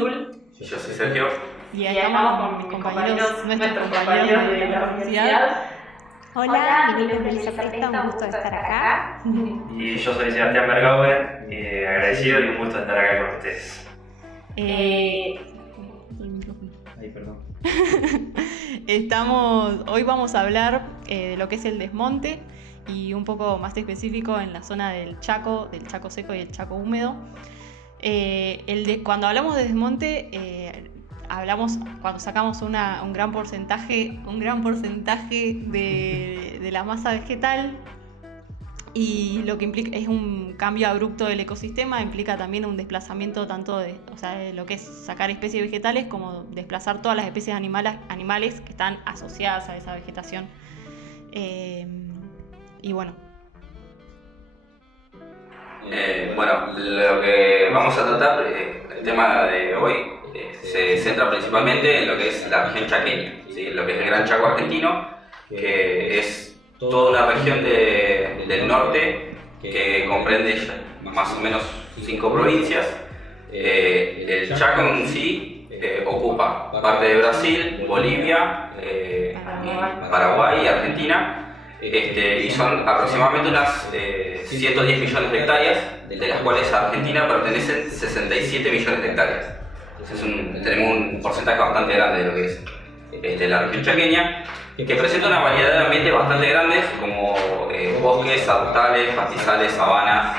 Azul. Yo soy Sergio. Y ahí estamos con mis compañeros, nuestros compañeros de la universidad. Hola, mi nombre es Melissa Presta, un gusto de estar acá. Y yo soy Sebastián Bergauer, agradecido y un gusto de estar acá con ustedes. Ay, perdón. Hoy vamos a hablar de lo que es el desmonte y un poco más específico en la zona del Chaco seco y el Chaco húmedo. Cuando hablamos de desmonte, hablamos cuando sacamos un gran porcentaje de la masa vegetal, y lo que implica es un cambio abrupto del ecosistema, implica también un desplazamiento tanto de lo que es sacar especies vegetales como desplazar todas las especies animales que están asociadas a esa vegetación. Y bueno. Lo que vamos a tratar, el tema de hoy, se centra principalmente en lo que es la región chaqueña, ¿sí? Lo que es el Gran Chaco argentino, que es toda una región del norte que comprende más o menos 5 provincias. El Chaco en sí ocupa parte de Brasil, Bolivia, Paraguay y Argentina. Y son aproximadamente unas 110 millones de hectáreas, de las cuales a Argentina pertenecen 67 millones de hectáreas. Entonces tenemos un porcentaje bastante grande de lo que es la región chaqueña, que presenta una variedad de ambientes bastante grandes, como bosques, arbustales, pastizales, sabanas,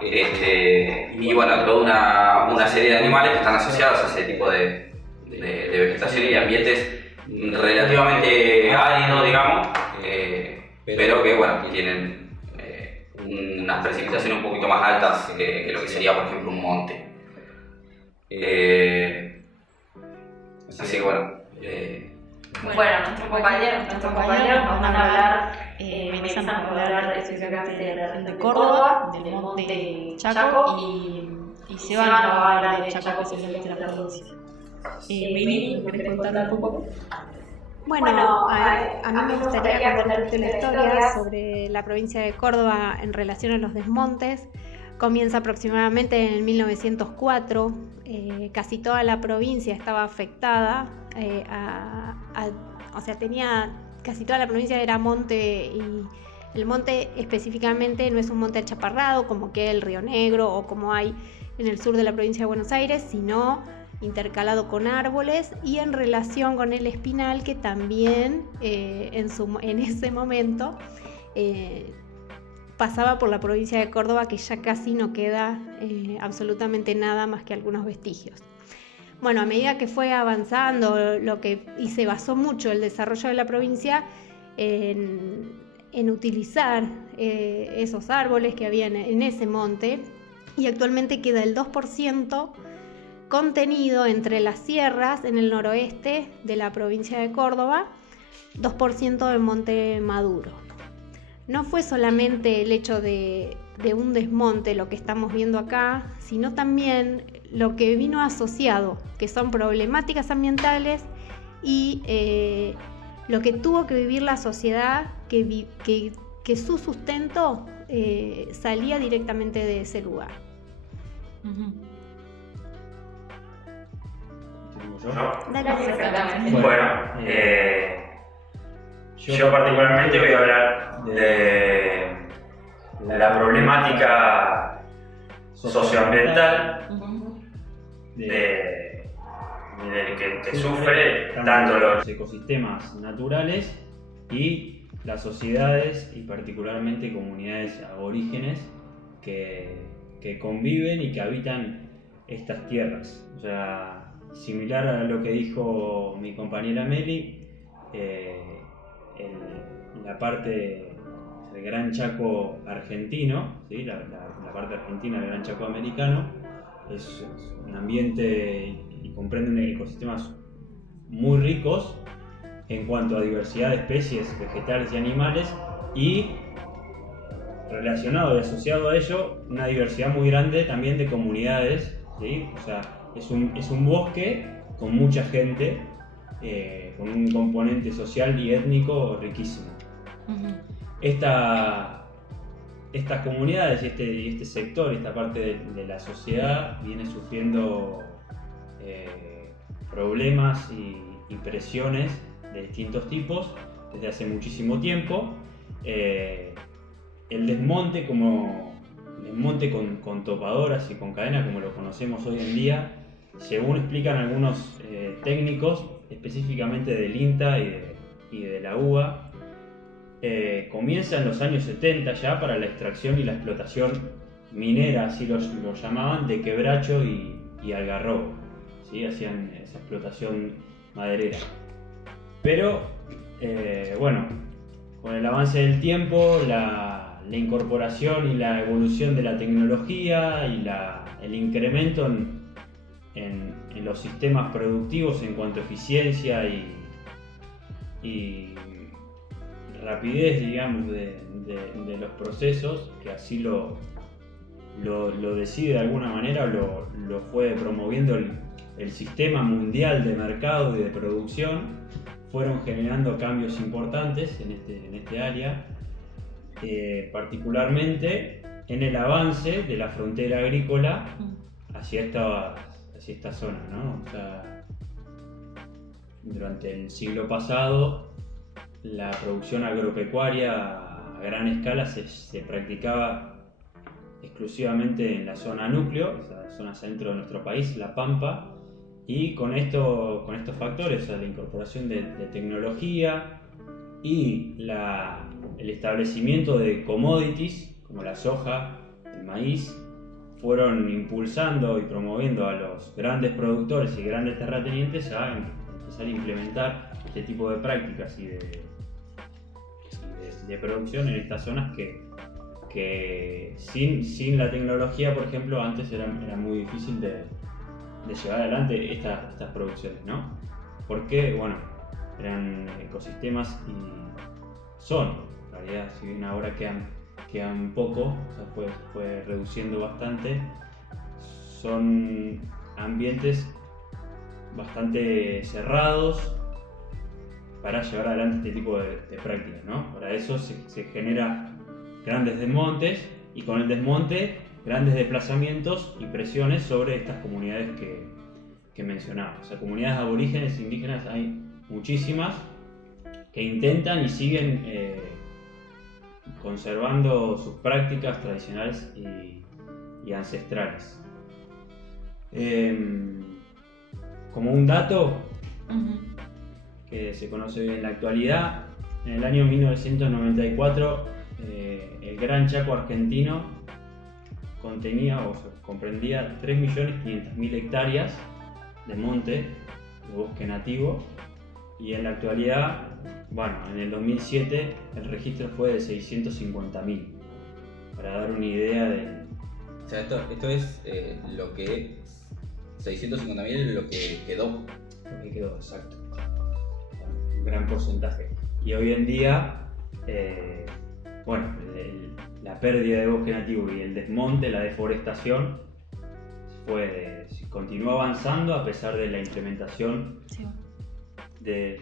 y bueno, toda una serie de animales que están asociados a ese tipo de vegetación y de ambientes relativamente áridos, digamos, pero que bueno, tienen unas precipitaciones un poquito más altas que lo que sería, por ejemplo, un monte. Así que bueno. Nuestros compañeros nos van a hablar, empiezan a hablar específicamente de la región de Córdoba, del monte Chaco, y se van a hablar de Chaco, especialmente de la provincia. Meli, ¿querés contar un poco? Bueno, a mí me gustaría contarte una historia sobre la provincia de Córdoba en relación a los desmontes. Comienza aproximadamente en el 1904. Casi toda la provincia estaba afectada. Casi toda la provincia era monte, y el monte específicamente no es un monte achaparrado como que el Río Negro o como hay en el sur de la provincia de Buenos Aires, sino intercalado con árboles y en relación con el espinal, que también en ese momento pasaba por la provincia de Córdoba, que ya casi no queda absolutamente nada más que algunos vestigios. Bueno, a medida que fue avanzando y se basó mucho el desarrollo de la provincia en utilizar esos árboles que había en ese monte, y actualmente queda el 2% contenido entre las sierras en el noroeste de la provincia de Córdoba, 2% del Monte Maduro. No fue solamente el hecho de un desmonte lo que estamos viendo acá, sino también lo que vino asociado, que son problemáticas ambientales y lo que tuvo que vivir la sociedad, que su sustento salía directamente de ese lugar. Yo particularmente voy a hablar de la problemática socioambiental que sufre tanto los ecosistemas naturales y las sociedades, y particularmente comunidades aborígenes que conviven y que habitan estas tierras. O sea, similar a lo que dijo mi compañera Meli, la parte del Gran Chaco argentino, ¿sí? la parte argentina del Gran Chaco americano, es un ambiente y comprende ecosistemas muy ricos en cuanto a diversidad de especies vegetales y animales, y relacionado y asociado a ello una diversidad muy grande también de comunidades, ¿sí? O sea, es un bosque con mucha gente, con un componente social y étnico riquísimo. Estas comunidades y este sector, esta parte de la sociedad viene sufriendo problemas y presiones de distintos tipos desde hace muchísimo tiempo. El desmonte con topadoras y con cadena, como lo conocemos hoy en día, según explican algunos técnicos, específicamente del INTA y de la UBA, comienza en los años 70 ya para la extracción y la explotación minera, así lo llamaban, de quebracho y algarrobo, ¿sí? Hacían esa explotación maderera. Pero, bueno, con el avance del tiempo, la incorporación y la evolución de la tecnología y el incremento en los sistemas productivos en cuanto a eficiencia y rapidez, digamos, de los procesos, que así lo decide de alguna manera, lo fue promoviendo el sistema mundial de mercado y de producción, fueron generando cambios importantes en este área, particularmente en el avance de la frontera agrícola hacia esta zona, ¿no? O sea, durante el siglo pasado, la producción agropecuaria a gran escala se practicaba exclusivamente en la zona núcleo, o sea, la zona centro de nuestro país, La Pampa, y con estos factores, o sea, la incorporación de tecnología y el establecimiento de commodities como la soja, el maíz, fueron impulsando y promoviendo a los grandes productores y grandes terratenientes a empezar a implementar este tipo de prácticas y de producción en estas zonas que sin la tecnología, por ejemplo, antes era muy difícil de llevar adelante estas producciones, ¿no? Porque, bueno, eran ecosistemas y son, en realidad, si bien ahora quedan poco, o sea, fue reduciendo bastante, son ambientes bastante cerrados para llevar adelante este tipo de prácticas, ¿no? Para eso se genera grandes desmontes y con el desmonte grandes desplazamientos y presiones sobre estas comunidades que mencionaba. O sea, comunidades aborígenes e indígenas hay muchísimas que intentan y siguen conservando sus prácticas tradicionales y ancestrales. Como un dato que se conoce bien en la actualidad, en el año 1994 el Gran Chaco argentino comprendía 3.500.000 hectáreas de monte, de bosque nativo, y en la actualidad, bueno, en el 2007 el registro fue de 650.000, para dar una idea de... O sea, esto es lo que... 650.000 es lo que quedó. Lo que quedó, exacto. Un gran porcentaje. Y hoy en día, bueno, la pérdida de bosque nativo y el desmonte, la deforestación, continúa avanzando a pesar de la implementación de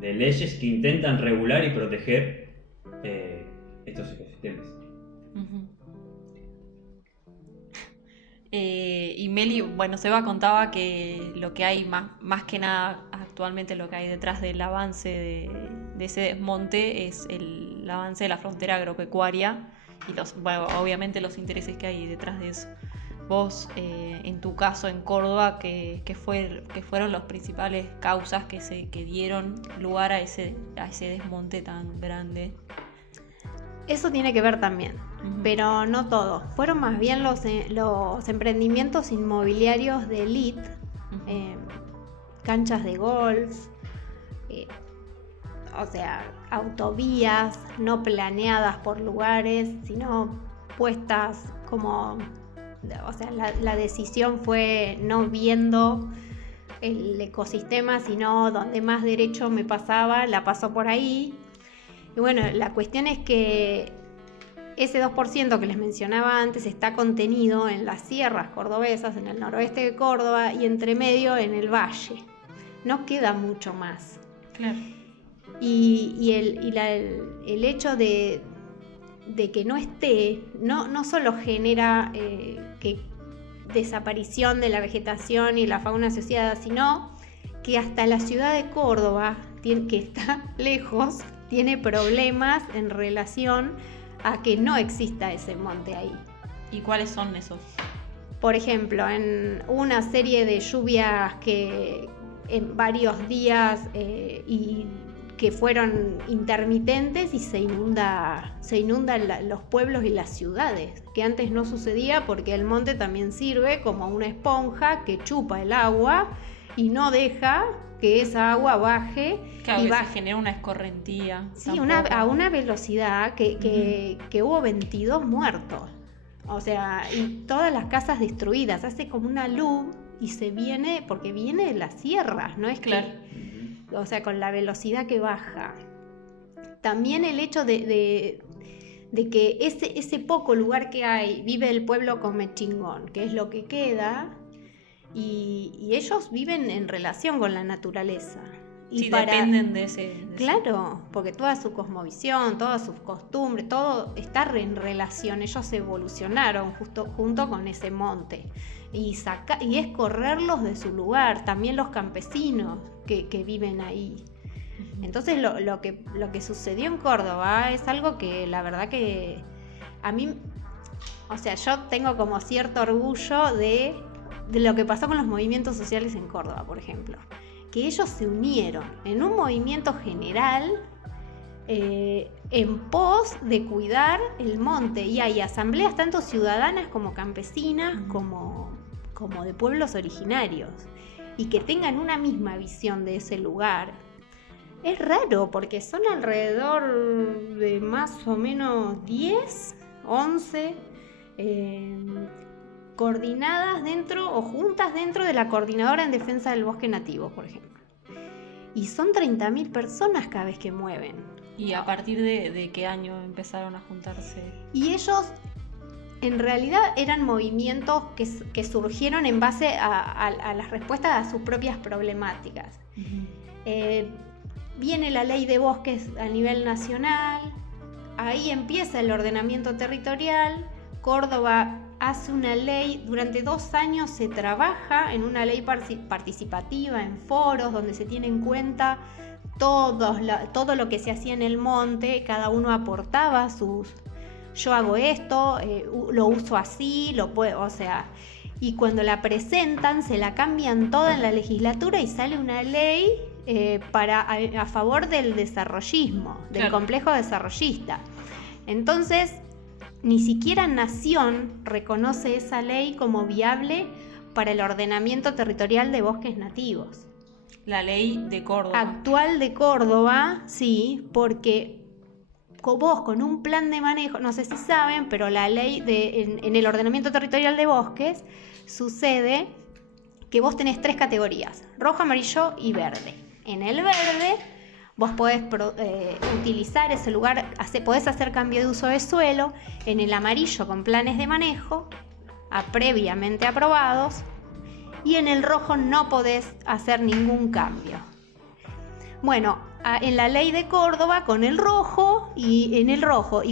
leyes que intentan regular y proteger estos ecosistemas. Y Meli, bueno, Seba contaba que lo que hay más que nada actualmente, lo que hay detrás del avance de ese desmonte es el avance de la frontera agropecuaria y obviamente los intereses que hay detrás de eso. Vos, en tu caso en Córdoba, que fueron las principales causas que dieron lugar a ese desmonte tan grande. Eso tiene que ver también, pero no todo. Fueron más bien los emprendimientos inmobiliarios de élite, canchas de golf, o sea, autovías no planeadas por lugares, sino puestas como... O sea, la decisión fue no viendo el ecosistema, sino donde más derecho me pasaba, la pasó por ahí. Y bueno, la cuestión es que ese 2% que les mencionaba antes está contenido en las sierras cordobesas, en el noroeste de Córdoba y entre medio en el valle. No queda mucho más. Claro. Y el hecho de que no esté, no solo genera que desaparición de la vegetación y la fauna asociada, sino que hasta la ciudad de Córdoba, que está lejos, tiene problemas en relación a que no exista ese monte ahí. ¿Y cuáles son esos? Por ejemplo, en una serie de lluvias que en varios días y que fueron intermitentes y se inundan los pueblos y las ciudades, que antes no sucedía porque el monte también sirve como una esponja que chupa el agua y no deja que esa agua baje. Claro, y que se genera una escorrentía. Sí, a una velocidad que hubo 22 muertos. O sea, y todas las casas destruidas. Hace como una luz y se viene, porque viene de las sierras, ¿no es claro? O sea, con la velocidad que baja. También el hecho de que ese poco lugar que hay, vive el pueblo comechingón, que es lo que queda, y ellos viven en relación con la naturaleza. Y sí, dependen de ese. Claro, porque toda su cosmovisión, todas sus costumbres, todo está en relación. Ellos evolucionaron junto con ese monte. Y es correrlos de su lugar, también los campesinos que viven ahí. Entonces lo que sucedió en Córdoba es algo que la verdad que a mí, o sea, yo tengo como cierto orgullo de lo que pasó con los movimientos sociales en Córdoba, por ejemplo. Que ellos se unieron en un movimiento general en pos de cuidar el monte. Y hay asambleas tanto ciudadanas como campesinas, como de pueblos originarios. Y que tengan una misma visión de ese lugar. Es raro porque son alrededor de más o menos 10, 11 coordinadas dentro o juntas dentro de la Coordinadora en Defensa del Bosque Nativo, por ejemplo. Y son 30.000 personas cada vez que mueven. ¿Y a partir de qué año empezaron a juntarse? Y ellos en realidad eran movimientos que surgieron en base a las respuestas a sus propias problemáticas. Viene la ley de bosques a nivel nacional, ahí empieza el ordenamiento territorial, Córdoba hace una ley, durante 2 años se trabaja en una ley participativa, en foros donde se tiene en cuenta todo lo que se hacía en el monte, cada uno aportaba yo hago esto, lo uso así, o sea, y cuando la presentan se la cambian toda en la legislatura y sale una ley a favor del desarrollismo, del complejo desarrollista. Entonces, ni siquiera Nación reconoce esa ley como viable para el ordenamiento territorial de bosques nativos. La ley de Córdoba. Actual de Córdoba, sí, porque vos con un plan de manejo, no sé si saben, pero la ley en el ordenamiento territorial de bosques sucede que vos tenés 3 categorías, rojo, amarillo y verde. En el verde vos podés utilizar ese lugar, podés hacer cambio de uso de suelo. En el amarillo con planes de manejo previamente aprobados, y en el rojo no podés hacer ningún cambio. Bueno, en la ley de Córdoba con el rojo y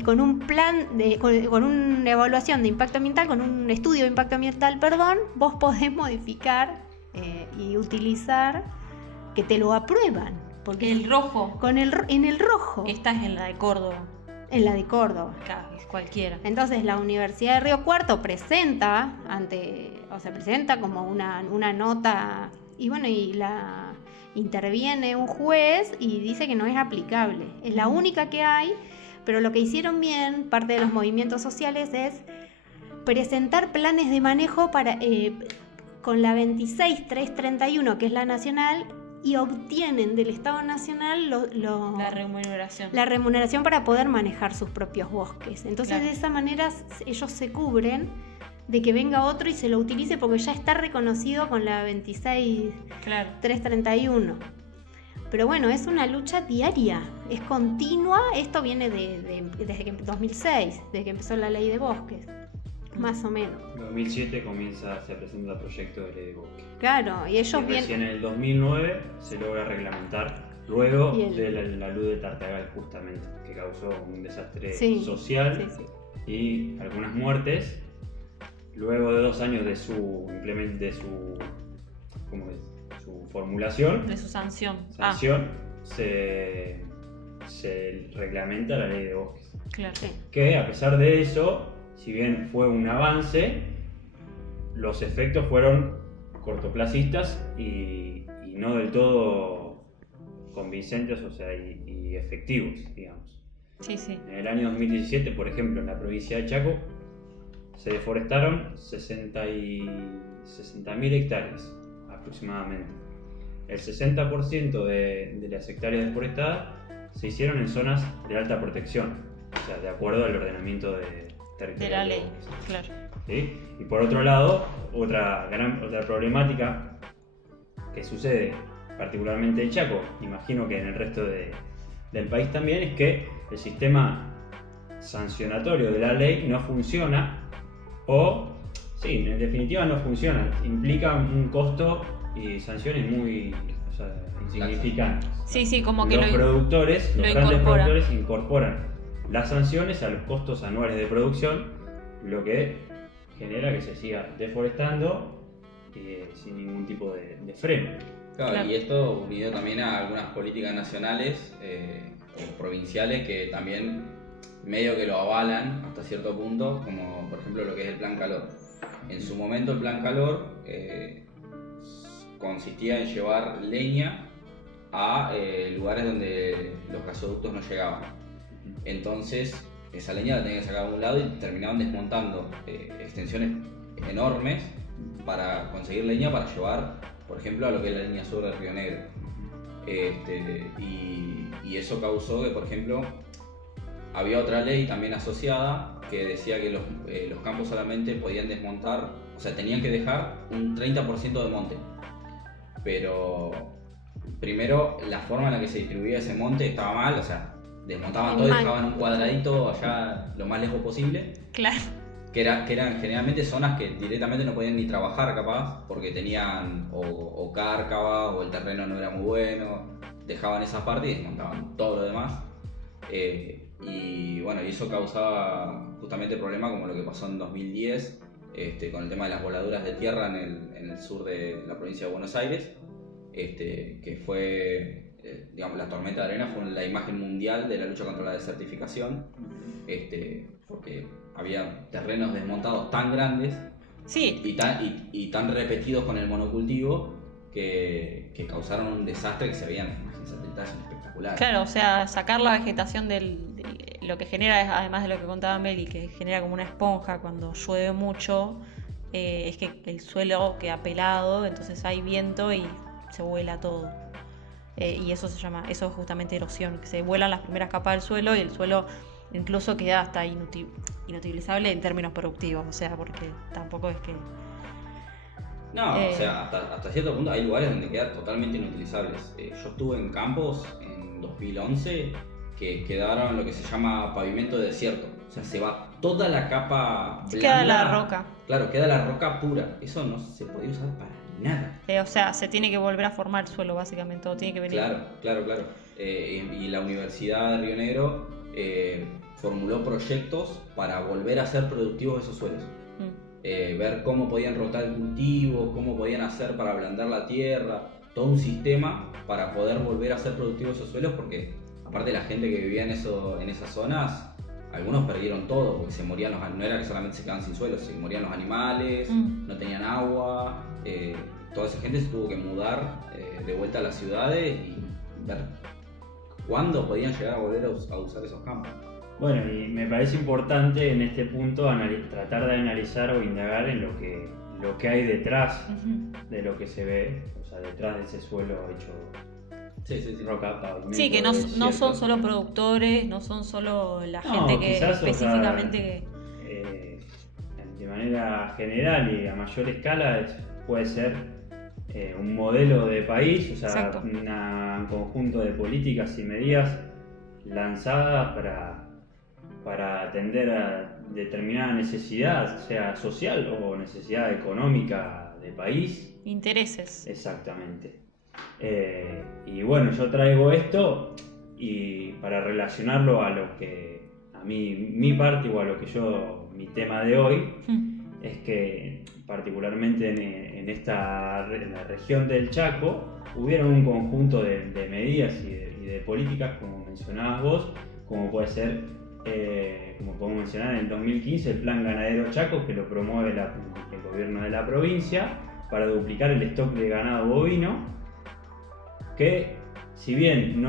con un plan con una evaluación de impacto ambiental, con un estudio de impacto ambiental, vos podés modificar y utilizar, que te lo aprueban. Porque el rojo. En el rojo. Esta es en la de Córdoba. En la de Córdoba. Acá, es cualquiera. Entonces la Universidad de Río Cuarto presenta como una nota, y bueno, interviene un juez y dice que no es aplicable. Es la única que hay, pero lo que hicieron bien, parte de los movimientos sociales, es presentar planes de manejo con la 26331, que es la nacional, y obtienen del Estado Nacional la remuneración para poder manejar sus propios bosques. Entonces, de esa manera ellos se cubren de que venga otro y se lo utilice, porque ya está reconocido con la 26331. Pero bueno, es una lucha diaria, es continua. Esto viene desde 2006, desde que empezó la ley de bosques, más o menos. En 2007 se presenta el proyecto de ley de bosques. Claro, y ellos recién en el 2009 se logra reglamentar, luego de la luz de Tartagal, justamente, que causó un desastre social y algunas muertes, luego de 2 años de su formulación, De su sanción. se reglamenta la ley de bosques. Claro. Que a pesar de eso, si bien fue un avance, los efectos fueron cortoplacistas y no del todo convincentes, o sea, y efectivos, digamos. Sí, sí. En el año 2017, por ejemplo, en la provincia de Chaco, se deforestaron 60.000 hectáreas aproximadamente. El 60% de las hectáreas deforestadas se hicieron en zonas de alta protección, o sea, de acuerdo al ordenamiento territorial. De la ley, claro. ¿Sí? Y por otro lado, otra problemática que sucede particularmente en Chaco, imagino que en el resto del país también, es que el sistema sancionatorio de la ley no funciona, o, sí, en definitiva no funciona, implica un costo y sanciones muy insignificantes. Sí, sí, como que los grandes incorpora. productores incorporan las sanciones a los costos anuales de producción, lo que genera que se siga deforestando sin ningún tipo de freno. Claro, y esto unido también a algunas políticas nacionales o provinciales que también medio que lo avalan hasta cierto punto, como por ejemplo lo que es el Plan Calor. En su momento el Plan Calor consistía en llevar leña a lugares donde los gasoductos no llegaban. Entonces esa leña la tenían que sacar de un lado y terminaban desmontando extensiones enormes para conseguir leña para llevar, por ejemplo, a lo que es la línea sur del Río Negro. Y eso causó que, por ejemplo, había otra ley también asociada que decía que los campos solamente podían desmontar, o sea, tenían que dejar un 30% de monte. Pero primero la forma en la que se distribuía ese monte estaba mal, o sea, desmontaban todo y dejaban un cuadradito allá lo más lejos posible. Claro. Que eran generalmente zonas que directamente no podían ni trabajar capaz, porque tenían o cárcava o el terreno no era muy bueno, dejaban esa parte y desmontaban todo lo demás. Y bueno, y eso causaba justamente problemas como lo que pasó en 2010 con el tema de las voladuras de tierra en el sur de la provincia de Buenos Aires, que fue, digamos, la tormenta de arena fue la imagen mundial de la lucha contra la desertificación, porque había terrenos desmontados tan grandes, sí, y tan repetidos con el monocultivo que causaron un desastre que se veían imágenes satelitales espectaculares. Claro, o sea, sacar la vegetación lo que genera, además de lo que contaba Meli, que genera como una esponja cuando llueve mucho, es que el suelo queda pelado, entonces hay viento y se vuela todo. Y eso eso es justamente erosión, que se vuelan las primeras capas del suelo y el suelo incluso queda hasta inutilizable en términos productivos, o sea, porque tampoco es que... No, o sea, hasta cierto punto hay lugares donde quedan totalmente inutilizables. Yo estuve en campos en 2011 que quedaron lo que se llama pavimento de desierto. O sea, se va toda la capa blanda. Queda la roca. Claro, queda la roca pura. Eso no se podía usar para nada. O sea, se tiene que volver a formar el suelo, básicamente, todo tiene que venir. Claro. Y la Universidad de Río Negro formuló proyectos para volver a ser productivos esos suelos. Ver cómo podían rotar el cultivo, cómo podían hacer para ablandar la tierra, todo un sistema para poder volver a ser productivos esos suelos, porque aparte la gente que vivía en esas zonas, algunos perdieron todo, porque se morían no era que solamente se quedaban sin suelo, se morían los animales, no tenían agua, toda esa gente se tuvo que mudar de vuelta a las ciudades y ver cuándo podían llegar a volver a usar esos campos. Bueno, y me parece importante en este punto tratar de analizar o indagar en lo que hay detrás de lo que se ve, o sea, detrás de ese suelo hecho roca, pavimento. Sí, que no son solo productores, no son solo la gente que quizás, específicamente... de manera general y a mayor escala puede ser un modelo de país, o sea, un conjunto de políticas y medidas lanzadas para atender a determinada necesidad, sea social o necesidad económica de país. Intereses. Exactamente. Y bueno, yo traigo esto y para relacionarlo a lo que a mí, mi parte o a lo que mi tema de hoy, es que particularmente en la región del Chaco hubieron un conjunto de medidas y de políticas, como mencionabas vos, como puede ser, como podemos mencionar, en el 2015 el Plan Ganadero Chaco, que lo promueve el gobierno de la provincia para duplicar el stock de ganado bovino, que si bien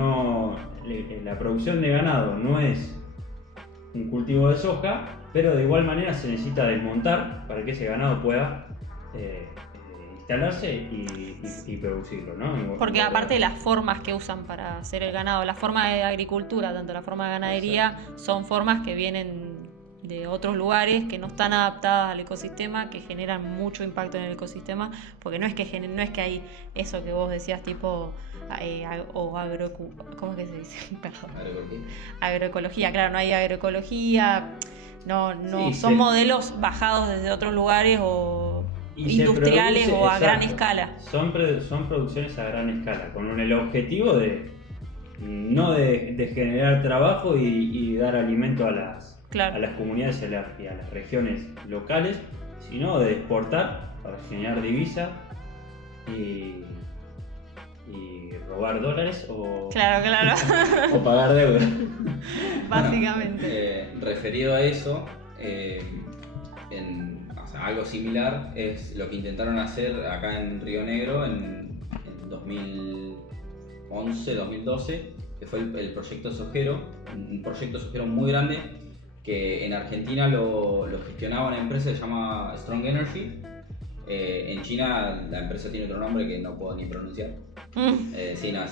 la producción de ganado no es un cultivo de soja, pero de igual manera se necesita desmontar para que ese ganado pueda instalarse y producirlo, ¿no? Porque aparte de las formas que usan para hacer el ganado, la forma de agricultura, tanto la forma de ganadería, son formas que vienen de otros lugares que no están adaptadas al ecosistema, que generan mucho impacto en el ecosistema, porque no es que hay eso que vos decías tipo ¿cómo es que se dice? Perdón. Agroecología, claro, no hay agroecología, no Sí, son modelos bajados desde otros lugares o industriales o a gran escala. Son producciones a gran escala, con el objetivo no de generar trabajo y dar alimento a las comunidades y a las regiones locales, sino de exportar para generar divisa y robar dólares o pagar deuda. Básicamente. Bueno, referido a eso, algo similar es lo que intentaron hacer acá en Río Negro en 2011, 2012, que fue el proyecto sojero, un proyecto sojero muy grande que en Argentina lo gestionaba una empresa que se llama Strong Energy. En China la empresa tiene otro nombre que no puedo ni pronunciar. Sí, no,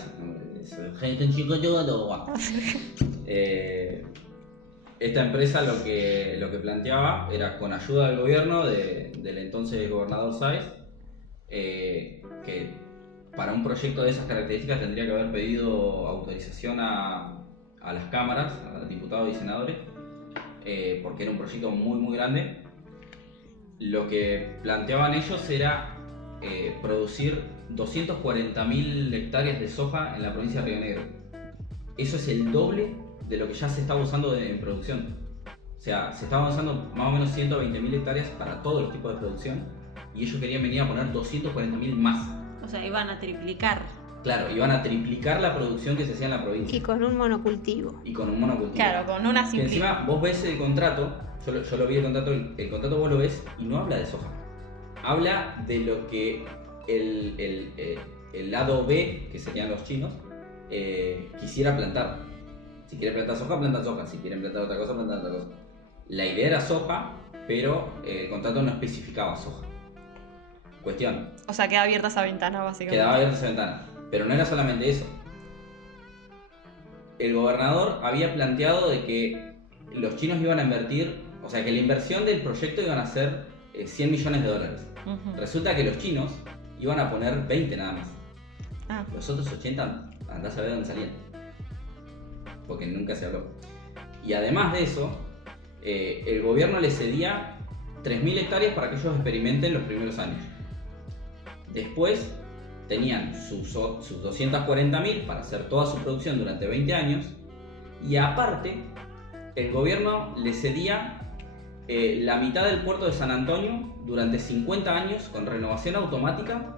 esta empresa lo que planteaba era, con ayuda del gobierno del entonces gobernador Sáez, que para un proyecto de esas características tendría que haber pedido autorización a las cámaras, a los diputados y senadores, porque era un proyecto muy muy grande. Lo que planteaban ellos era producir 240.000 hectáreas de soja en la provincia de Río Negro. Eso es el doble de lo que ya se estaba usando en producción. O sea, se estaban usando más o menos 120.000 hectáreas para todos los tipos de producción, y ellos querían venir a poner 240.000 más. O sea, iban a triplicar. Claro, iban a triplicar la producción que se hacía en la provincia. Y con un monocultivo. Claro, con una simple. Encima vos ves el contrato, yo lo vi el contrato vos lo ves y no habla de soja. Habla de lo que el lado B, que serían los chinos, quisiera plantar. Si quieren plantar soja, plantan soja. Si quieren plantar otra cosa, plantan otra cosa. La idea era soja, pero el contrato no especificaba soja. Cuestión. O sea, queda abierta esa ventana, básicamente. Quedaba abierta esa ventana. Pero no era solamente eso. El gobernador había planteado de que los chinos iban a invertir, o sea, que la inversión del proyecto iban a ser $100 millones. Uh-huh. Resulta que los chinos iban a poner 20 nada más. Ah. Los otros 80, andás a ver dónde salían. Porque nunca se habló. Y además de eso, el gobierno les cedía 3.000 hectáreas para que ellos experimenten los primeros años. Después tenían sus 240.000 para hacer toda su producción durante 20 años. Y aparte, el gobierno les cedía la mitad del puerto de San Antonio durante 50 años con renovación automática.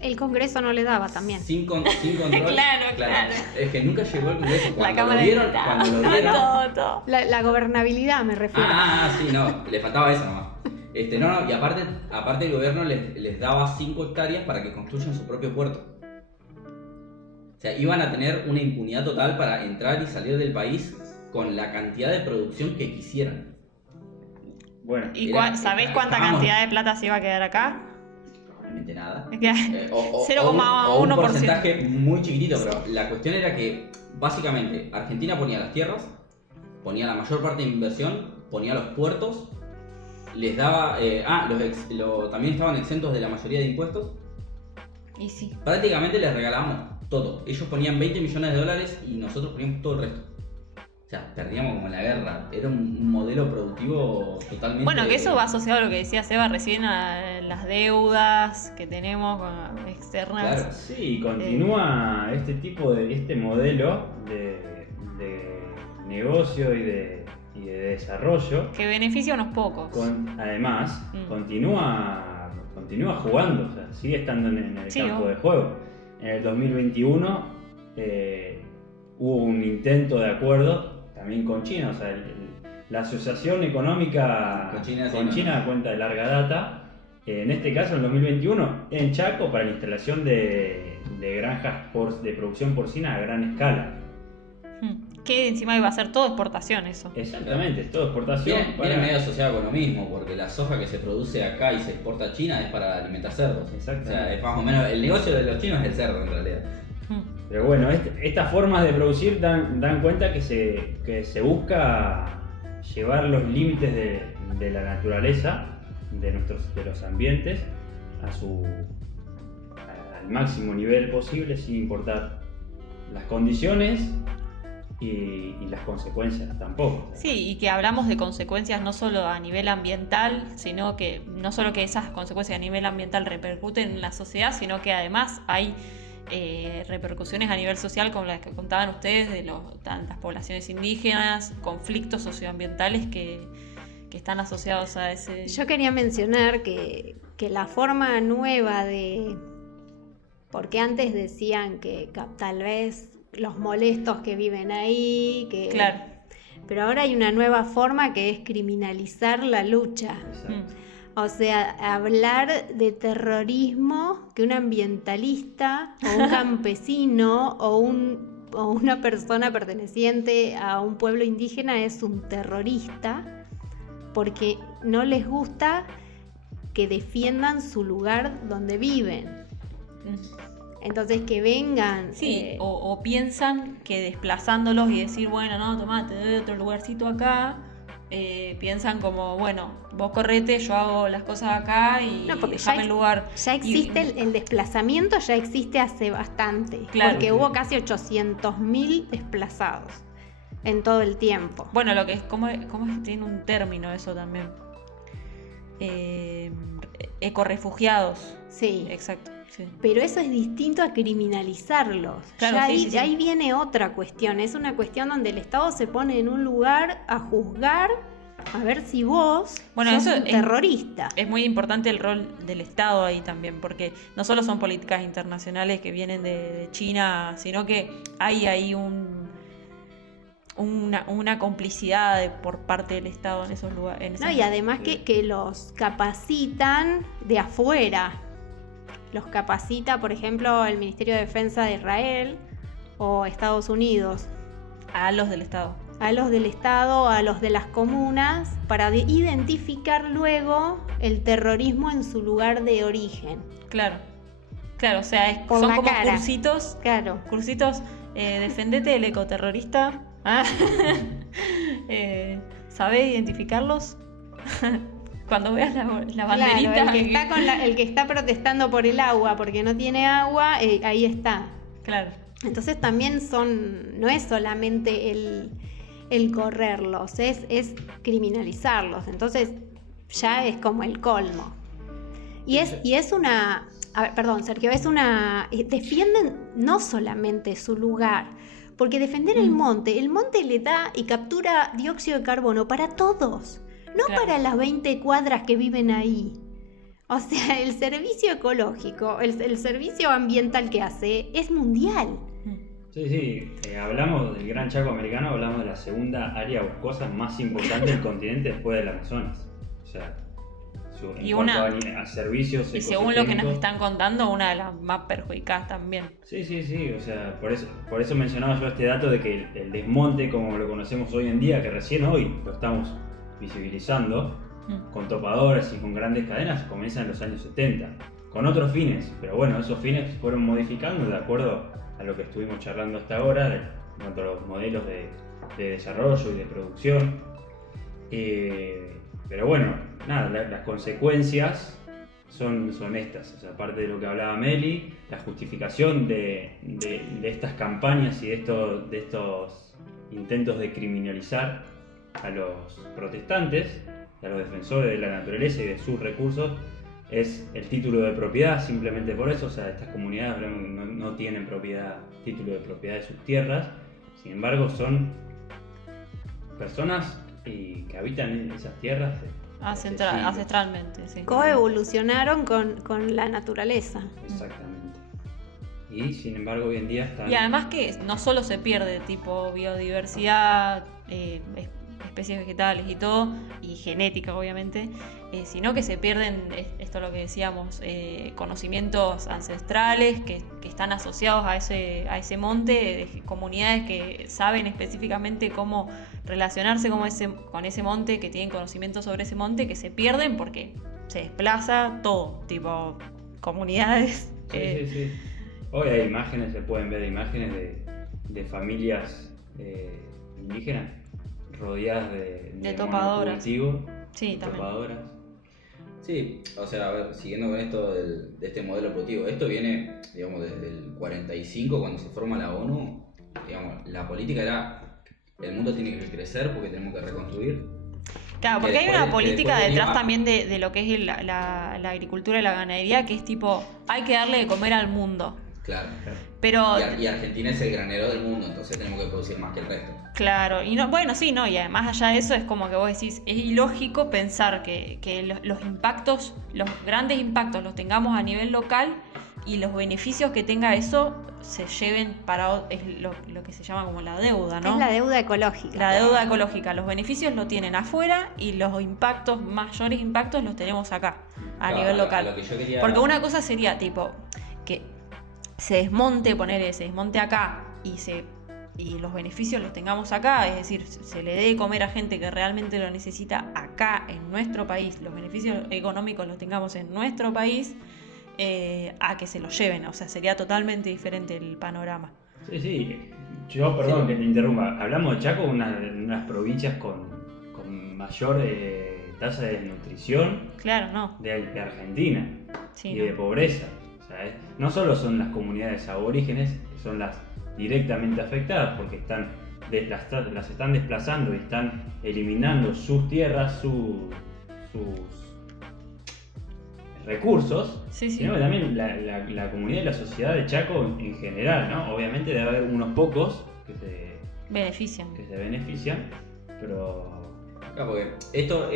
El Congreso no le daba también. Sin control. Claro. Es que nunca llegó el Congreso. Cuando lo vieron. Todo. La gobernabilidad me refiero. Sí, no, le faltaba eso nomás. Y aparte el gobierno les daba 5 hectáreas para que construyan su propio puerto. O sea, iban a tener una impunidad total para entrar y salir del país con la cantidad de producción que quisieran. Bueno, ¿Y sabés cuánta cantidad de plata se iba a quedar acá? Probablemente nada. 0,1%. O un porcentaje muy chiquitito, pero la cuestión era que básicamente Argentina ponía las tierras, ponía la mayor parte de inversión, ponía los puertos, les daba... también estaban exentos de la mayoría de impuestos. Y sí. Prácticamente les regalábamos todo. Ellos ponían $20 millones y nosotros poníamos todo el resto. O sea, perdíamos como la guerra. Era un modelo productivo totalmente... Bueno, que eso va asociado a lo que decía Seba recién, a las deudas que tenemos externas. Claro. sí, y continúa este modelo de negocio y de y de desarrollo, Que beneficia a unos pocos. además continúa jugando, o sea, sigue estando en el campo de juego. En el 2021 hubo un intento de acuerdo también con China, o sea, la asociación económica con China cuenta de larga data. En este caso, en el 2021, en Chaco, para la instalación de granjas de producción porcina a gran escala. Que encima iba a ser todo exportación eso. Exactamente, es todo exportación. Viene medio asociado con lo mismo, porque la soja que se produce acá y se exporta a China es para alimentar cerdos. Exactamente. O sea, es más o menos el negocio de los chinos es el cerdo en realidad. Pero bueno, estas formas de producir dan cuenta que se busca llevar los límites de la naturaleza, de los ambientes, al máximo nivel posible, sin importar las condiciones y las consecuencias tampoco. Sí, y que hablamos de consecuencias no solo a nivel ambiental, sino que no solo que esas consecuencias a nivel ambiental repercuten en la sociedad, sino que además hay repercusiones a nivel social como las que contaban ustedes de tantas poblaciones indígenas, conflictos socioambientales que están asociados a ese... Yo quería mencionar que la forma nueva porque antes decían que tal vez los molestos que viven ahí, Claro. Pero ahora hay una nueva forma que es criminalizar la lucha. Exacto. O sea, hablar de terrorismo, que un ambientalista o un campesino o una persona perteneciente a un pueblo indígena es un terrorista porque no les gusta que defiendan su lugar donde viven. Entonces que vengan... Sí, o piensan que desplazándolos y decir, bueno, no, tomá, te doy otro lugarcito acá, piensan como, bueno, vos correte, yo hago las cosas acá y dame el lugar. Ya existe el desplazamiento, ya existe hace bastante, Claro. Porque hubo casi 800.000 desplazados en todo el tiempo. Bueno, lo que es, ¿cómo es que tiene un término eso también? Ecorefugiados. Sí. Exacto. Sí. Pero eso es distinto a criminalizarlos. Claro, Ya sí, sí. ahí viene otra cuestión. Es una cuestión donde el Estado se pone en un lugar a juzgar a ver si vos Bueno, sos eso un terrorista. Es muy importante el rol del Estado ahí también, porque no solo son políticas internacionales que vienen de China, sino que hay ahí una complicidad por parte del Estado en esos lugares. No, y además que los capacitan de afuera. Los capacita, por ejemplo, el Ministerio de Defensa de Israel o Estados Unidos. A los del Estado. A los del Estado, a los de las comunas, para identificar luego el terrorismo en su lugar de origen. Claro, o sea, Por son la como cara. cursitos, defendete del ecoterrorista. Ah. ¿Sabés identificarlos? Cuando veas la banderita. Claro, el que está protestando por el agua porque no tiene agua, ahí está. Claro. Entonces también no es solamente el correrlos, es criminalizarlos. Entonces ya es como el colmo. Y es una... A ver, perdón, Sergio, defienden no solamente su lugar, porque defender el monte le da y captura dióxido de carbono para todos, no Claro. para las 20 cuadras que viven ahí. O sea, el servicio ecológico, el servicio ambiental que hace es mundial. Sí, hablamos del Gran Chaco Americano, hablamos de la segunda área boscosa más importante del continente después del Amazonas. O sea, en cuanto a servicios Y según lo que nos ecosistémicos. están contando, una de las más perjudicadas también. Sí, o sea, por eso mencionaba yo este dato de que el desmonte como lo conocemos hoy en día, que recién hoy lo estamos visibilizando, con topadores y con grandes cadenas, comienza en los años 70, con otros fines, pero bueno, esos fines fueron modificando de acuerdo a lo que estuvimos charlando hasta ahora, en cuanto a los modelos de desarrollo y de producción. Pero bueno, nada, las consecuencias son estas, o sea, aparte de lo que hablaba Meli, la justificación de estas campañas y de estos intentos de criminalizar a los protestantes, a los defensores de la naturaleza y de sus recursos, es el título de propiedad, simplemente por eso. O sea, estas comunidades no tienen título de propiedad de sus tierras, sin embargo son personas y que habitan en esas tierras hace siglos. Ancestralmente, sí. Coevolucionaron con la naturaleza. Exactamente. Y sin embargo hoy en día están... Y además que no solo se pierde tipo biodiversidad, especies vegetales y todo, y genética obviamente, sino que se pierden, esto es lo que decíamos, conocimientos ancestrales que están asociados a ese monte, de comunidades que saben específicamente cómo relacionarse con ese monte, que tienen conocimiento sobre ese monte, que se pierden porque se desplaza todo, tipo comunidades. Sí. Hoy hay imágenes, se pueden ver imágenes de familias indígenas rodeadas de topadoras. monocultivo, Sí, también. topadoras. Sí, o sea, a ver, siguiendo con esto de este modelo productivo, esto viene, digamos, desde el 45, cuando se forma la ONU, digamos, la política era, el mundo tiene que crecer porque tenemos que reconstruir. Claro, porque Que hay después- una política que después detrás venía- también de lo que es la agricultura y la ganadería, que es tipo, hay que darle de comer al mundo. Claro. Pero, Y Argentina es el granero del mundo, entonces tenemos que producir más que el resto. claro, y no, bueno, sí, no, y además allá de eso es como que vos decís, es ilógico pensar que los impactos, los grandes impactos los tengamos a nivel local y los beneficios que tenga eso se lleven para, es lo que se llama como la deuda, ¿no? Es la deuda ecológica. La deuda ecológica, los beneficios lo tienen afuera y los impactos, mayores impactos los tenemos acá, a Claro, nivel local. lo que yo quería- Porque una cosa sería tipo que se desmonte acá y los beneficios los tengamos acá, es decir, se le dé de comer a gente que realmente lo necesita acá en nuestro país, los beneficios económicos los tengamos en nuestro país, a que se los lleven, o sea, sería totalmente diferente el panorama. Sí. Yo, perdón que te interrumpa. Hablamos de Chaco, una de las provincias con mayor tasa de desnutrición Claro, no. de Argentina Sí, y no. de pobreza. O sea, no solo son las comunidades aborígenes, son las directamente afectadas porque las están desplazando y están eliminando sus tierras, sus recursos, Sí, sí. sino que también la comunidad y la sociedad de Chaco en general, ¿no? Obviamente debe haber unos pocos que Benefician. se benefician, pero Claro, porque esto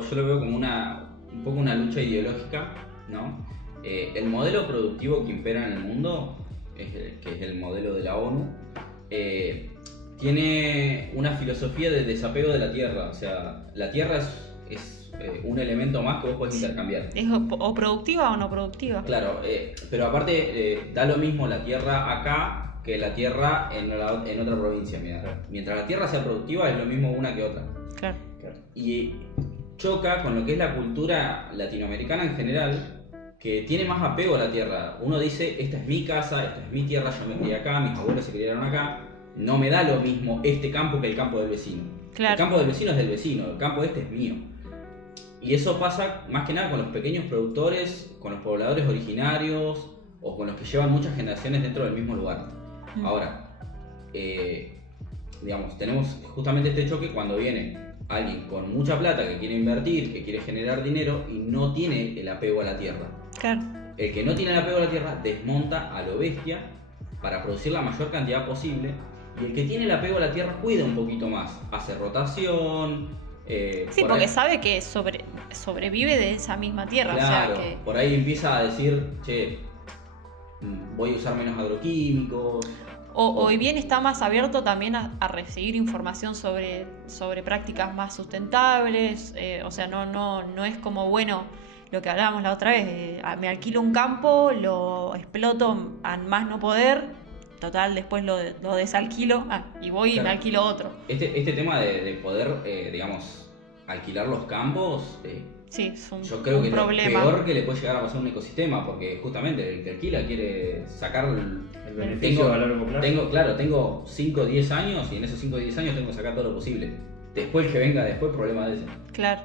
yo lo veo como un poco una lucha ideológica, ¿no? El modelo productivo que impera en el mundo, que es el modelo de la ONU, tiene una filosofía de desapego de la tierra. O sea, la tierra es un elemento más que vos podés intercambiar. ¿Es o productiva o no productiva? Claro, pero aparte da lo mismo la tierra acá que la tierra en otra provincia. Mientras la tierra sea productiva es lo mismo una que otra. Claro. Y choca con lo que es la cultura latinoamericana en general, que tiene más apego a la tierra. Uno dice, esta es mi casa, esta es mi tierra, yo me crié acá, mis abuelos se criaron acá, no me da lo mismo este campo que el campo del vecino. Claro. El campo del vecino es del vecino, el campo este es mío. Y eso pasa más que nada con los pequeños productores, con los pobladores originarios o con los que llevan muchas generaciones dentro del mismo lugar. Ahora, digamos, tenemos justamente este choque cuando viene alguien con mucha plata que quiere invertir, que quiere generar dinero y no tiene el apego a la tierra. Claro. El que no tiene el apego a la tierra desmonta a lo bestia para producir la mayor cantidad posible, y el que tiene el apego a la tierra cuida un poquito más, hace rotación. Sí, porque sabe que sobrevive de esa misma tierra. Claro, O sea que... por ahí empieza a decir, che, voy a usar menos agroquímicos. Hoy bien está más abierto también a recibir información sobre prácticas más sustentables, o sea, no es como, bueno, lo que hablábamos la otra vez, me alquilo un campo, lo exploto a más no poder, total, después lo desalquilo y voy y me alquilo otro. Este tema de poder, digamos, alquilar los campos, Sí, es yo creo que es lo problema. peor que le puede llegar a pasar a un ecosistema, porque justamente el que alquila quiere sacar el beneficio a largo plazo. Tengo 5 o 10 años y en esos 5 o 10 años tengo que sacar todo lo posible. Después el que venga después, problema de ese. Claro.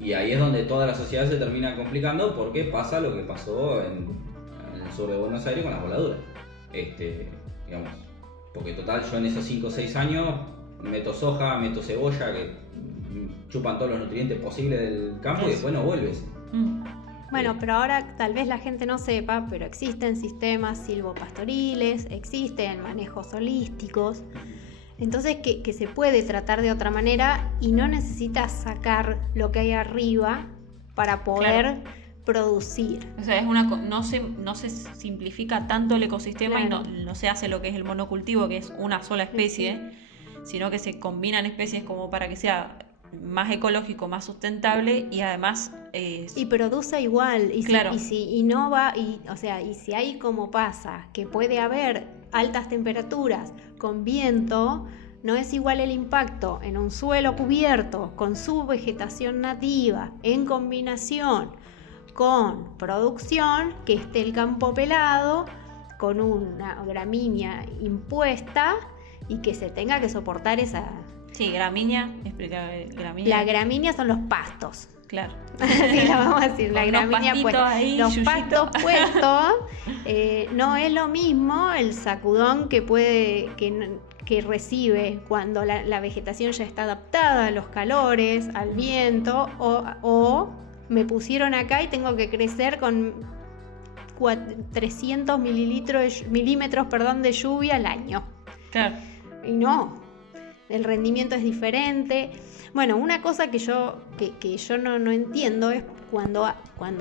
Y ahí es donde toda la sociedad se termina complicando porque pasa lo que pasó en el sur de Buenos Aires con las voladuras. Digamos, porque total yo en esos 5 o 6 años meto soja, meto cebolla, que chupan todos los nutrientes posibles del campo y después no vuelves. Bueno, pero ahora tal vez la gente no sepa, pero existen sistemas silvopastoriles, existen manejos holísticos. Entonces que se puede tratar de otra manera y no necesitas sacar lo que hay arriba para poder producir. O sea, no se simplifica tanto el ecosistema Claro. y no se hace lo que es el monocultivo, que es una sola especie, sino que se combinan especies como para que sea más ecológico, más sustentable y además... Y produce igual, y Claro. si innova, o sea, y si hay como pasa, que puede haber altas temperaturas con viento, no es igual el impacto en un suelo cubierto con su vegetación nativa en combinación con producción, que esté el campo pelado con una gramínea impuesta y que se tenga que soportar esa... Sí, gramínea, explica gramínea. La gramínea son los pastos. Claro. Así la vamos a decir, la Con unos gramínea pastitos pues, ahí, los yuyito. pastos puestos, no es lo mismo el sacudón que recibe cuando la vegetación ya está adaptada a los calores, al viento, o me pusieron acá y tengo que crecer con 300 milímetros de lluvia al año. Claro. Y no, el rendimiento es diferente. Bueno, una cosa que yo no entiendo es cuando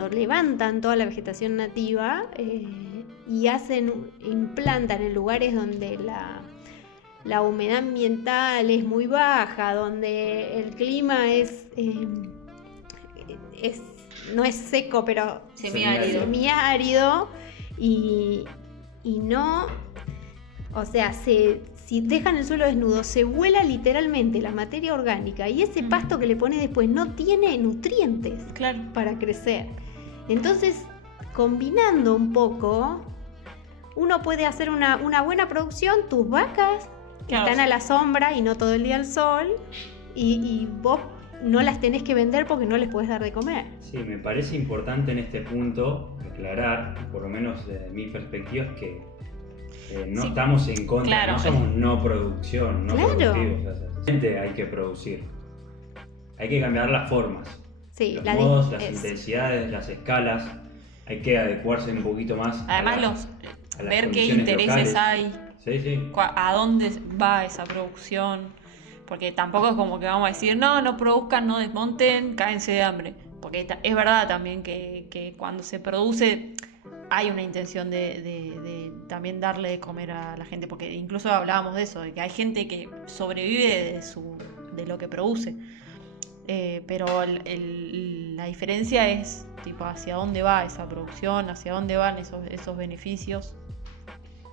levantan toda la vegetación nativa y implantan en lugares donde la humedad ambiental es muy baja, donde el clima no es seco, pero semiárido y no, o sea, si dejan el suelo desnudo, se vuela literalmente la materia orgánica y ese pasto que le pones después no tiene nutrientes para crecer. Entonces, combinando un poco, uno puede hacer una buena producción, tus vacas están a la sombra y no todo el día al sol, y vos no las tenés que vender porque no les podés dar de comer. Sí, me parece importante en este punto aclarar, por lo menos desde mi perspectiva, es que no estamos en contra, no somos no producción, no productivos. O sea, realmente hay que producir. Hay que cambiar las formas, los modos, las intensidades, las escalas. Hay que adecuarse un poquito más. Además, a las ver qué condiciones intereses locales. hay, Sí. a dónde va esa producción. Porque tampoco es como que vamos a decir, no produzcan, no desmonten, cáense de hambre. Porque es verdad también que cuando se produce hay una intención de también darle de comer a la gente, porque incluso hablábamos de eso, de que hay gente que sobrevive de lo que produce, pero la diferencia es tipo hacia dónde va esa producción, hacia dónde van esos beneficios.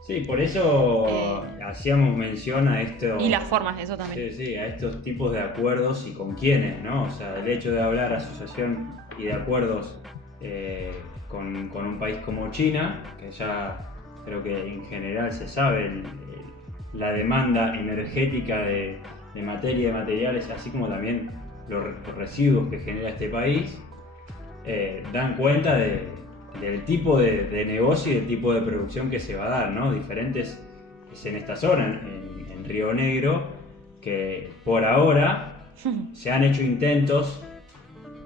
Sí, por eso hacíamos mención a esto. Y las formas, eso también. Sí, a estos tipos de acuerdos y con quiénes, ¿no? O sea, el hecho de hablar asociación y de acuerdos con un país como China, que ya creo que en general se sabe la demanda energética de materia y de materiales, así como también los residuos que genera este país, dan cuenta del tipo de negocio y del tipo de producción que se va a dar, ¿no? Diferentes es en esta zona, en Río Negro, que por ahora se han hecho intentos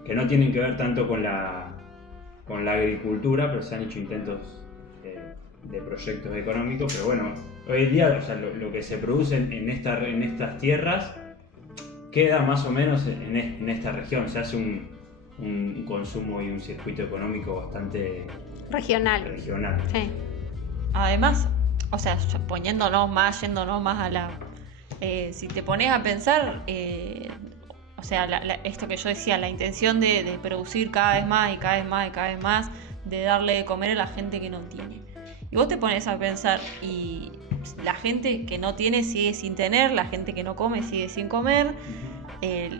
que no tienen que ver tanto con la agricultura, pero se han hecho intentos de proyectos económicos. Pero bueno, hoy en día, o sea, lo que se produce en estas tierras queda más o menos en esta región. Se hace un consumo y un circuito económico bastante regional. Sí. Además, o sea, yéndonos más a la... si te pones a pensar, o sea, esto que yo decía, la intención de producir cada vez más y cada vez más y cada vez más, de darle de comer a la gente que no tiene. Y vos te pones a pensar y la gente que no tiene sigue sin tener, la gente que no come sigue sin comer,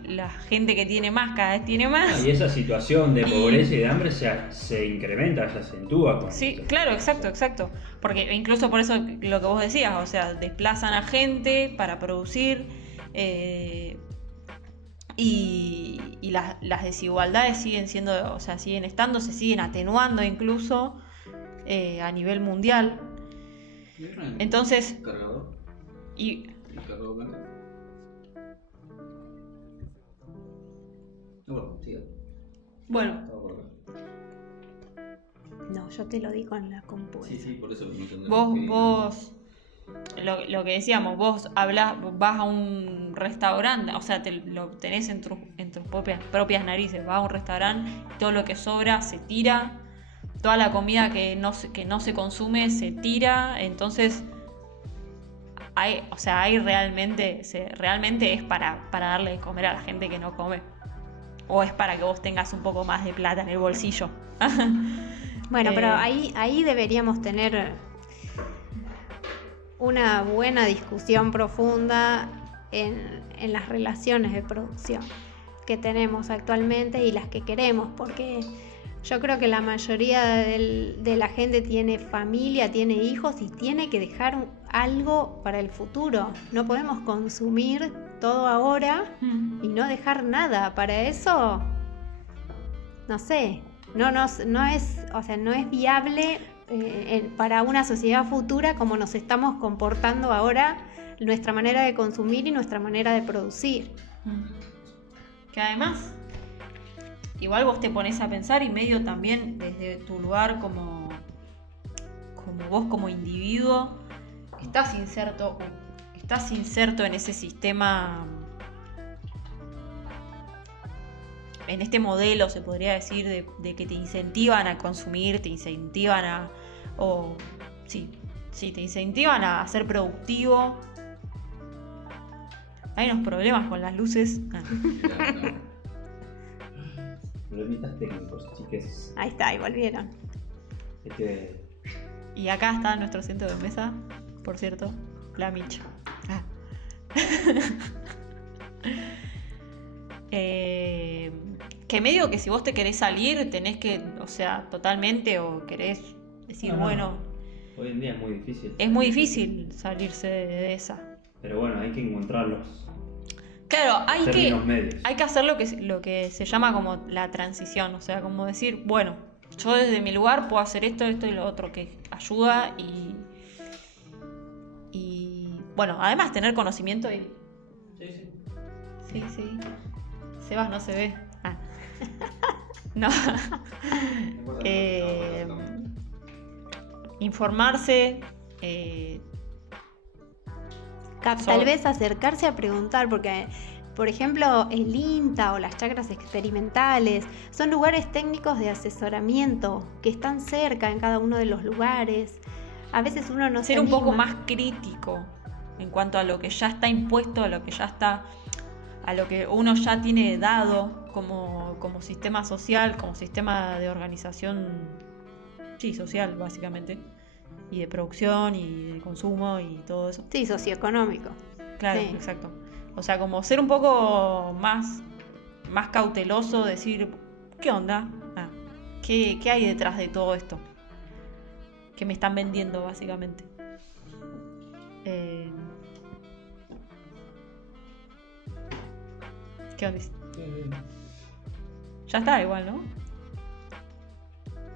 la gente que tiene más cada vez tiene más. Y esa situación de pobreza y de hambre se incrementa, se acentúa. Sí, claro, exacto. Porque incluso por eso lo que vos decías, o sea, desplazan a gente para producir y las desigualdades siguen siendo, o sea, siguen estando, se siguen atenuando incluso a nivel mundial. Entonces, bueno. No, yo te lo digo en la compu. Sí, por eso. Vos lo que decíamos, vos vas a un restaurante, o sea, lo tenés en tus propias narices, vas a un restaurante, todo lo que sobra se tira, toda la comida que no se consume se tira, entonces hay realmente es para darle de comer a la gente que no come, o es para que vos tengas un poco más de plata en el bolsillo. Bueno, pero ahí deberíamos tener una buena discusión profunda en las relaciones de producción que tenemos actualmente y las que queremos, porque yo creo que la mayoría de la gente tiene familia, tiene hijos y tiene que dejar algo para el futuro. No podemos consumir todo ahora y no dejar nada. Para eso, no sé, no es, o sea, no es viable para una sociedad futura como nos estamos comportando ahora, nuestra manera de consumir y nuestra manera de producir. Que además, igual vos te pones a pensar y medio también desde tu lugar como vos como individuo, estás inserto en ese sistema, en este modelo, se podría decir, de que te incentivan a consumir, te incentivan te incentivan a ser productivo. Hay unos problemas con las luces. Problemitas técnicos, chiques. Ahí está, y volvieron. Es que... Y acá está nuestro centro de mesa, por cierto, la Micha. Que medio que si vos te querés salir, tenés que, o sea, totalmente, o querés decir, bueno... Hoy en día es muy difícil. Es muy difícil salirse de esa. Pero bueno, hay que encontrarlos. Claro, hay medios. que hacer lo que se llama como la transición, o sea, como decir, bueno, yo desde mi lugar puedo hacer esto y lo otro, que ayuda y bueno, además tener conocimiento y... Sí. Sebas no se ve. No. Informarse. Tal vez acercarse a preguntar, porque, por ejemplo, el INTA o las chacras experimentales son lugares técnicos de asesoramiento que están cerca en cada uno de los lugares. A veces uno no se ser un anima. poco más crítico en cuanto a lo que ya está impuesto, a lo que uno ya tiene dado como sistema social, como sistema de organización, sí, social básicamente, y de producción y de consumo y todo eso. Sí, socioeconómico. Claro, sí. Exacto. O sea, como ser un poco más cauteloso, decir, ¿qué onda? ¿Qué hay detrás de todo esto? Que me están vendiendo básicamente. ¿Qué onda? Ya está igual, ¿no?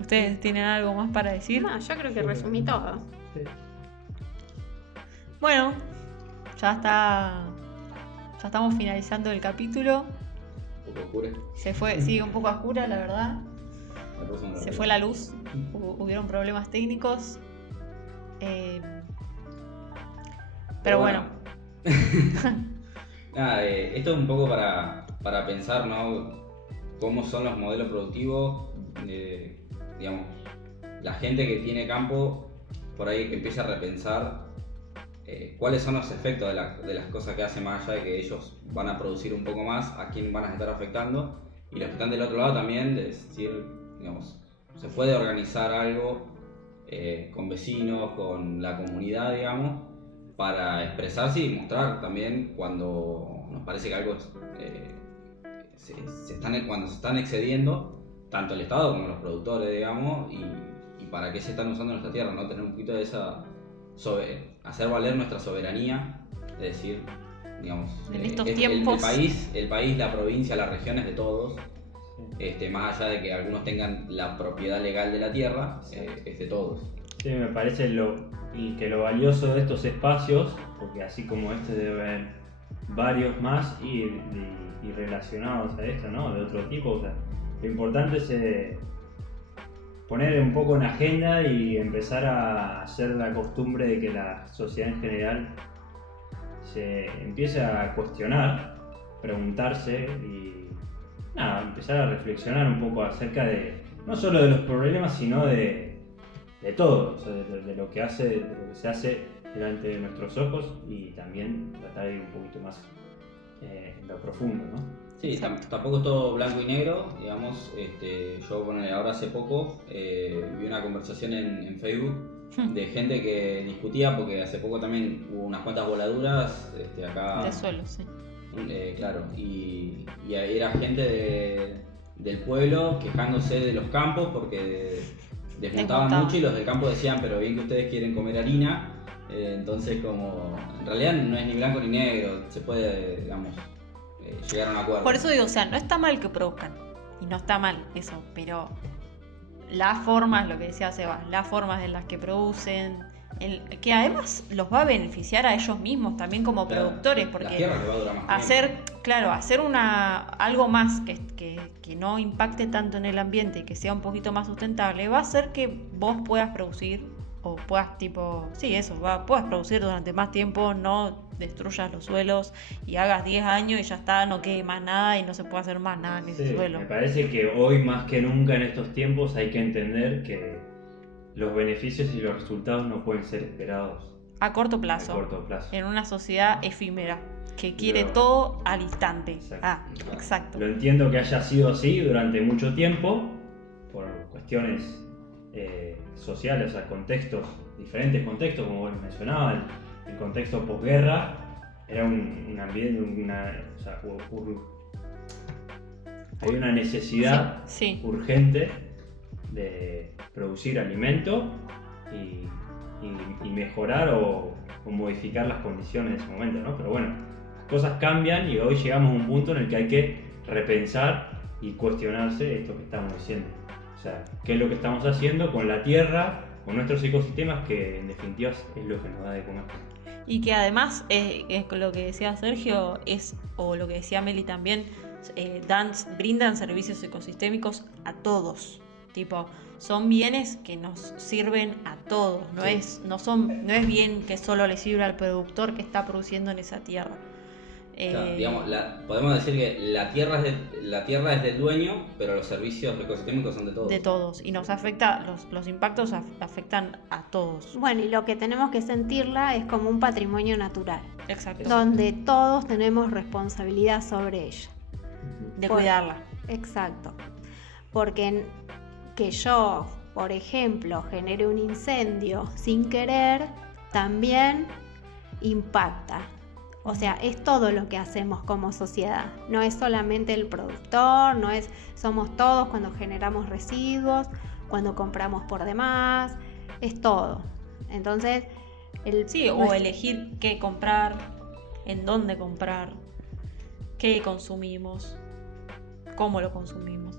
¿Ustedes tienen algo más para decir? No, yo creo que resumí todo. Sí. Bueno, ya estamos finalizando el capítulo. Un poco oscura. Se fue, sigue un poco oscura, la verdad. Se fue la luz, hubieron problemas técnicos. Pero bueno. Nada, esto es un poco para pensar, ¿no? Cómo son los modelos productivos, digamos, la gente que tiene campo, por ahí que empieza a repensar cuáles son los efectos de las cosas que hacen, más allá de que ellos van a producir un poco más, a quién van a estar afectando, y los que están del otro lado también, de decir, digamos, se puede organizar algo con vecinos, con la comunidad, digamos, para expresarse y mostrar también cuando nos parece que algo cuando se están excediendo, tanto el Estado como los productores, digamos, y para qué se están usando nuestra tierra, ¿no? Tener un poquito de esa... hacer valer nuestra soberanía, de decir, digamos, en estos tiempos... el país, la provincia, las regiones de todos, más allá de que algunos tengan la propiedad legal de la tierra, es de todos. Sí, me parece que lo valioso de estos espacios, porque así como este debe haber varios más y relacionados a esto, ¿no? De otro tipo, o sea, lo importante es poner un poco en agenda y empezar a hacer la costumbre de que la sociedad en general se empiece a cuestionar, preguntarse y nada, empezar a reflexionar un poco acerca de no solo de los problemas, sino de todo, o sea, de lo que se hace delante de nuestros ojos y también tratar de ir un poquito más en lo profundo, ¿no? Sí, tampoco es todo blanco y negro, digamos. Yo, bueno, ahora hace poco vi una conversación en Facebook de gente que discutía, porque hace poco también hubo unas cuantas voladuras acá. De suelo, sí. Claro, y era gente del pueblo quejándose de los campos porque desmontaban mucho y los del campo decían, pero bien que ustedes quieren comer harina. Entonces, como en realidad no es ni blanco ni negro, se puede, digamos, llegar a un acuerdo. Por eso digo, o sea, no está mal que produzcan, y no está mal eso, pero las formas, lo que decía Seba, las formas en las que producen, que además los va a beneficiar a ellos mismos también como productores, porque la tierra le va a durar más hacer tiempo. algo más que no impacte tanto en el ambiente y que sea un poquito más sustentable, va a hacer que vos puedas producir o puedas puedas producir durante más tiempo, no destruyas los suelos y hagas 10 años y ya está, no quede más nada y no se puede hacer más nada en ese suelo. Me parece que hoy más que nunca en estos tiempos hay que entender que los beneficios y los resultados no pueden ser esperados A corto plazo. En una sociedad efímera que quiere todo al instante. Exacto. Exacto. Lo entiendo que haya sido así durante mucho tiempo, por cuestiones sociales, o sea, diferentes contextos, como vos mencionabas, el contexto posguerra era un ambiente, hay una necesidad urgente de producir alimento y mejorar o modificar las condiciones de ese momento, ¿no? Pero bueno, las cosas cambian y hoy llegamos a un punto en el que hay que repensar y cuestionarse esto que estamos diciendo. O sea, qué es lo que estamos haciendo con la tierra, con nuestros ecosistemas, que en definitiva es lo que nos da de comer. Y que además, lo que decía Sergio, o lo que decía Meli también, brindan servicios ecosistémicos a todos. Tipo, son bienes que nos sirven a todos, no es bien que solo le sirva al productor que está produciendo en esa tierra. Claro, digamos, podemos decir que la tierra es del dueño, pero los servicios ecosistémicos son de todos. De todos, y nos afecta, los impactos afectan a todos. Bueno, y lo que tenemos que sentirla es como un patrimonio natural. Exacto. Donde todos tenemos responsabilidad sobre ella. De cuidarla. Exacto. Porque que yo, por ejemplo, genere un incendio sin querer, también impacta. O sea, es todo lo que hacemos como sociedad. No es solamente el productor, somos todos cuando generamos residuos, cuando compramos por demás, es todo. Entonces, o elegir qué comprar, en dónde comprar, qué consumimos, cómo lo consumimos.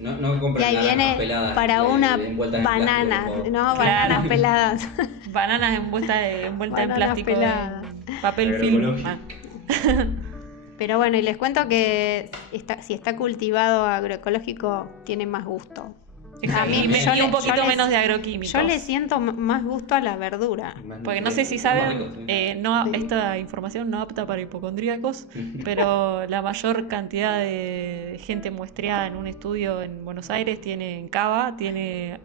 No compren y ahí viene peladas para una banana, plástico, ¿no? Bananas peladas. Bananas envueltas en plástico, peladas. Papel film. Pero bueno, y les cuento que si está cultivado agroecológico tiene más gusto. A mí y un poquito menos de agroquímicos. Yo le siento más gusto a la verdura. Porque no sé si saben, esta información no apta para hipocondríacos, pero la mayor cantidad de gente muestreada en un estudio en Buenos Aires en Cava tiene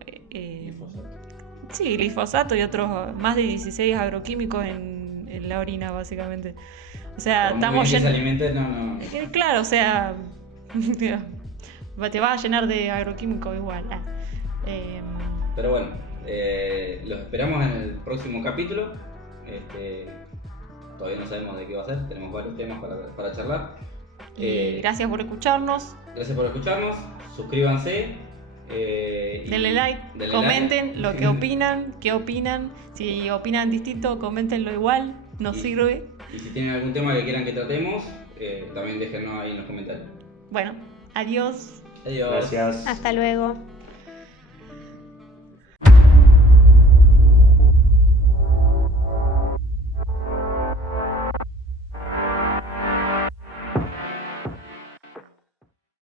glifosato y otros más de 16 agroquímicos en la orina, básicamente. O sea, estamos llenos. Claro, o sea, te vas a llenar de agroquímicos igual. Pero bueno, los esperamos en el próximo capítulo. Todavía no sabemos de qué va a ser, tenemos varios temas para charlar. Gracias por escucharnos. Suscríbanse. Denle like, comenten lo que opinan, qué opinan. Si opinan distinto, coméntenlo igual, nos sirve. Y si tienen algún tema que quieran que tratemos, también déjenlo ahí en los comentarios. Bueno, adiós. Adiós. Gracias. Hasta luego.